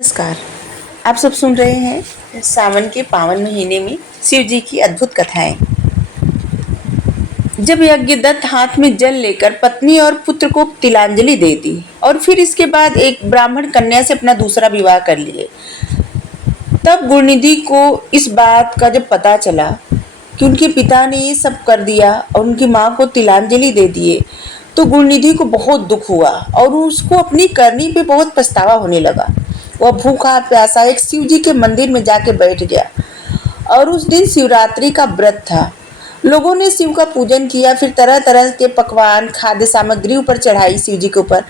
नमस्कार। आप सब सुन रहे हैं सावन के पावन महीने में शिव जी की अद्भुत कथाएं। जब यज्ञदत्त हाथ में जल लेकर पत्नी और पुत्र को तिलांजलि दे दी और फिर इसके बाद एक ब्राह्मण कन्या से अपना दूसरा विवाह कर लिए, तब गुरुनिधि को इस बात का जब पता चला कि उनके पिता ने ये सब कर दिया और उनकी माँ को तिलांजलि दे दिए, तो गुरुनिधि को बहुत दुख हुआ और उसको अपनी करनी पे बहुत पछतावा होने लगा। वह भूखा प्यासा एक शिव जी के मंदिर में जाके बैठ गया और उस दिन शिवरात्रि का व्रत था। लोगों ने शिव का पूजन किया, फिर तरह तरह के पकवान खाद्य सामग्री ऊपर चढ़ाई शिव जी के ऊपर।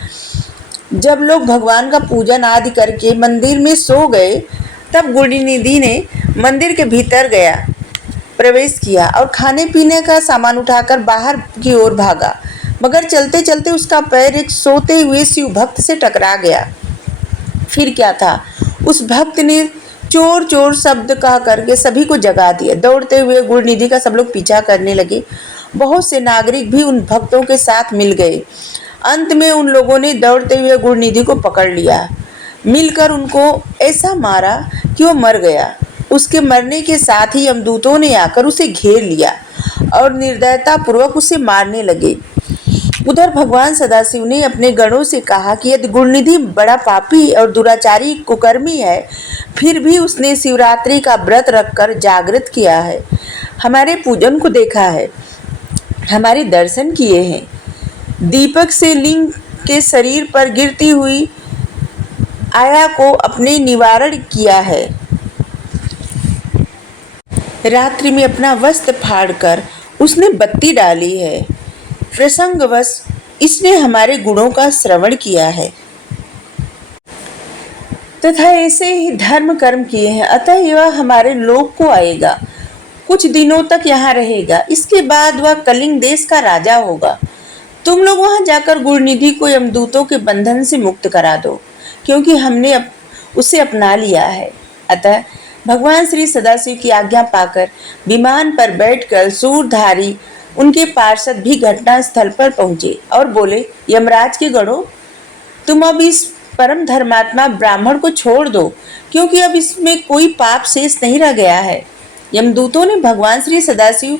जब लोग भगवान का पूजन आदि करके मंदिर में सो गए, तब गुरुनिधि ने मंदिर के भीतर गया, प्रवेश किया और खाने पीने का सामान उठाकर बाहर की ओर भागा, मगर चलते चलते उसका पैर एक सोते हुए शिव भक्त से टकरा गया। फिर क्या था, उस भक्त ने चोर चोर शब्द कह करके सभी को जगा दिया। दौड़ते हुए गुरुनिधि का सब लोग पीछा करने लगे। बहुत से नागरिक भी उन भक्तों के साथ मिल गए। अंत में उन लोगों ने दौड़ते हुए गुरुनिधि को पकड़ लिया, मिलकर उनको ऐसा मारा कि वो मर गया। उसके मरने के साथ ही यमदूतों ने आकर उसे घेर लिया और निर्दयता पूर्वक उसे मारने लगे। उधर भगवान सदाशिव ने अपने गणों से कहा कि यदि गुरुनिधि बड़ा पापी और दुराचारी कुकर्मी है, फिर भी उसने शिवरात्रि का व्रत रखकर जागृत किया है, हमारे पूजन को देखा है, हमारे दर्शन किए हैं, दीपक से लिंग के शरीर पर गिरती हुई आया को अपने निवारण किया है, रात्रि में अपना वस्त्र फाड़कर उसने बत्ती डाली है, प्रसंगवश इसने हमारे गुणों का श्रवण किया है तथा ऐसे ही धर्म कर्म किए हैं, अतः यह हमारे लोक को आएगा, कुछ दिनों तक यहाँ रहेगा, इसके बाद वह कलिंग देश का राजा होगा। तुम लोग वहां जाकर गुरुनिधि को यमदूतों के बंधन से मुक्त करा दो, क्योंकि हमने उसे अपना लिया है। अतः भगवान श्री सदाशिव की आज्ञा पाकर विमान पर बैठकर सूरधारी उनके पार्षद भी घटना स्थल पर पहुंचे और बोले, यमराज के गणों, तुम अब इस परम धर्मात्मा ब्राह्मण को छोड़ दो, क्योंकि अब इसमें कोई पाप शेष नहीं रह गया है। यमदूतों ने भगवान श्री सदाशिव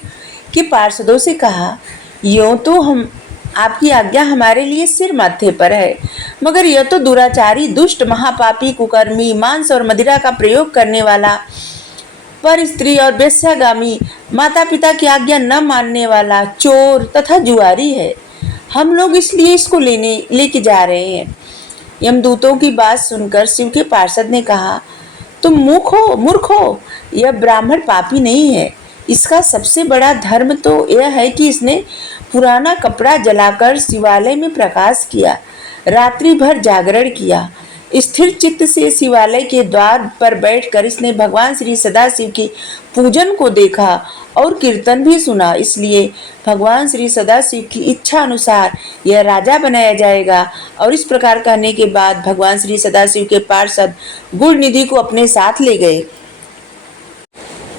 के पार्षदों से कहा, यूं तो हम आपकी आज्ञा हमारे लिए सिर माथे पर है, मगर यह तो दुराचारी दुष्ट महापापी कुकर्मी मांस और मदिरा का प्रयोग करने वाला पर स्त्री और वेश्यागामी माता पिता की आज्ञा न मानने वाला चोर तथा जुआरी है। हम लोग इसलिए इसको लेके जा रहे हैं। यमदूतों की बात सुनकर शिव के पार्षद ने कहा, तुम मूर्ख हो, यह ब्राह्मण पापी नहीं है। इसका सबसे बड़ा धर्म तो यह है कि इसने पुराना कपड़ा जलाकर शिवालय में प्रकाश किया, रात्रि भर जागरण किया, स्थिर चित्त से शिवालय के द्वार पर बैठकर इसने भगवान श्री सदाशिव की पूजन को देखा और कीर्तन भी सुना। इसलिए भगवान श्री सदाशिव की इच्छा अनुसार यह राजा बनाया जाएगा। और इस प्रकार कहने के बाद भगवान श्री सदाशिव के पार्षद गुरुनिधि को अपने साथ ले गए।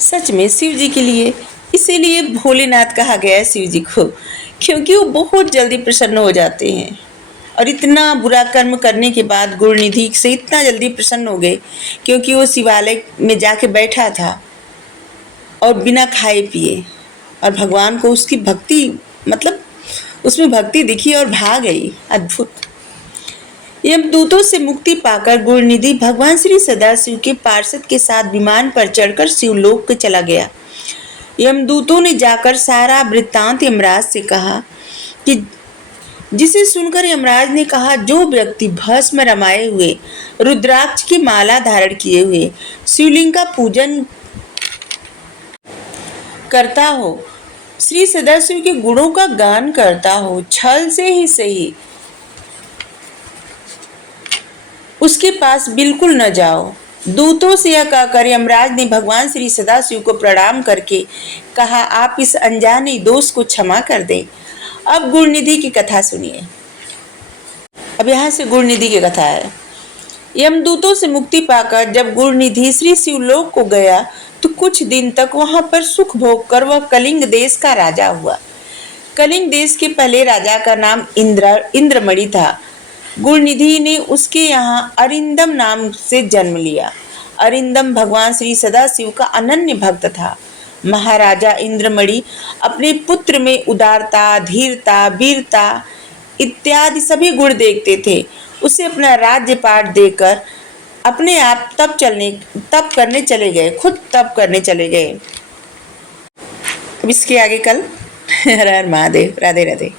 सच में शिव जी के लिए इसीलिए भोलेनाथ कहा गया है शिव जी को, क्योंकि वो बहुत जल्दी प्रसन्न हो जाते हैं। और इतना बुरा कर्म करने के बाद गुरुनिधि से इतना जल्दी प्रसन्न हो गए, क्योंकि वो शिवालय में जाके बैठा था और बिना खाए पिए, और भगवान को उसकी भक्ति मतलब उसमें भक्ति दिखी और भाग गई। अद्भुत। यमदूतों से मुक्ति पाकर गुरुनिधि भगवान श्री सदाशिव के पार्षद के साथ विमान पर चढ़कर शिवलोक के चला गया। यमदूतों ने जाकर सारा वृत्तांत यमराज से कहा, कि जिसे सुनकर यमराज ने कहा, जो व्यक्ति भस्म रमाए हुए रुद्राक्ष की माला धारण किए हुए शिवलिंग का पूजन करता हो, श्री सदाशिव के गुणों का गान करता हो, छल से ही सही उसके पास बिल्कुल न जाओ। दूतों से यह कहकर यमराज ने भगवान श्री सदाशिव को प्रणाम करके कहा, आप इस अनजाने दोष को क्षमा कर दें। अब गुरुनिधि की कथा सुनिए। अब यहाँ से गुरुनिधि की कथा है। यमदूतों से मुक्ति पाकर जब गुरुनिधि श्री शिवलोक को गया, तो कुछ दिन तक वहां पर सुख भोग कर वह कलिंग देश का राजा हुआ। कलिंग देश के पहले राजा का नाम इंद्रमणि था। गुणनिधि ने उसके यहाँ अरिंदम नाम से जन्म लिया। अरिंदम भगवान श्री सदाशिव का अनन्य भक्त था। महाराजा इंद्रमणि अपने पुत्र में उदारता, धीरता, वीरता इत्यादि सभी गुण देखते थे। उसे अपना राज्यपाट देकर अपने आप तप करने चले गए, खुद तप करने चले गए। अब इसके आगे कल। हर हर महादेव। राधे राधे।